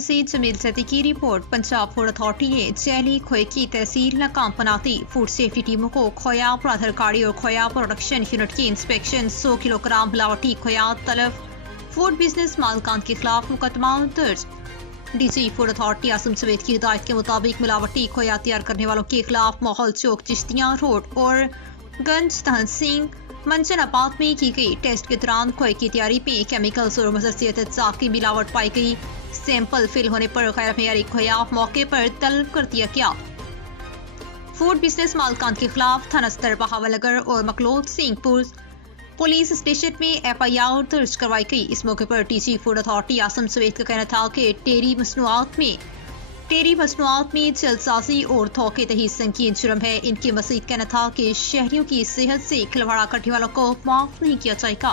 से जमील सती की report. Punjab food authority ने जैली खोए की तहसील नाकाम बनाती। फूड सेफ्टी टीमों को खोया प्राधर गाड़ी और खोया प्रोडक्शन यूनिट की इंस्पेक्शन। 100 किलोग्राम मिलावटी खोया तलब। फूड बिजनेस मालकान के खिलाफ मुकदमा दर्ज। डीजी फूड अथॉरिटी आसिम सवेद की हिदायत के मुताबिक मिलावटी खोया तैयार करने वालों के खिलाफ माहौल चौक चिश्तियां रोड और गंज तहन सिंह मंजनाबाद में की गई टेस्ट के दौरान खोए की तैयारी में केमिकल्स और मुसस्सियत अज्जा की मिलावट पाई गई। सैंपल फिल होने पर गैर मेयारी खोया मौके पर तलब कर दिया गया। फूड बिजनेस मालकान के खिलाफ थाना सदर बहावलनगर और मकलोद सिंहपुर पुलिस स्टेशन में FIR दर्ज करवाई गई। इस मौके पर डीजी फूड अथॉरिटी आसिम सवेद का कहना था कि डेयरी मसनूआत में जल्दसाजी और धोखेधड़ी संगीन जुर्म है। इनके मजीद कहना था कि शहरियों की सेहत से खिलवाड़ करने वालों को माफ नहीं किया जाएगा।